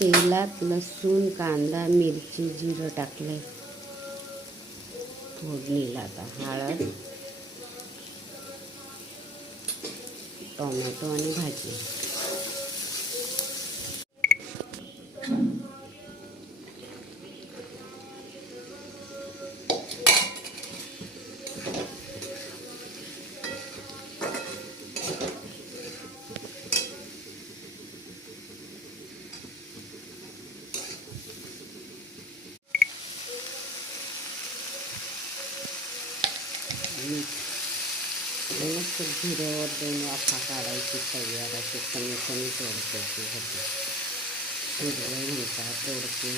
तेलात लसूण, कांदा, मिरची, जिरं टाकले फोडणीला. आता हळद, टोमॅटो आणि भाजी. मस्त जिऱ्यावर 2 वाफा काढायची तयार. अशी कमी कमी तोडते होती. हिरवं म्हणतात तोडते.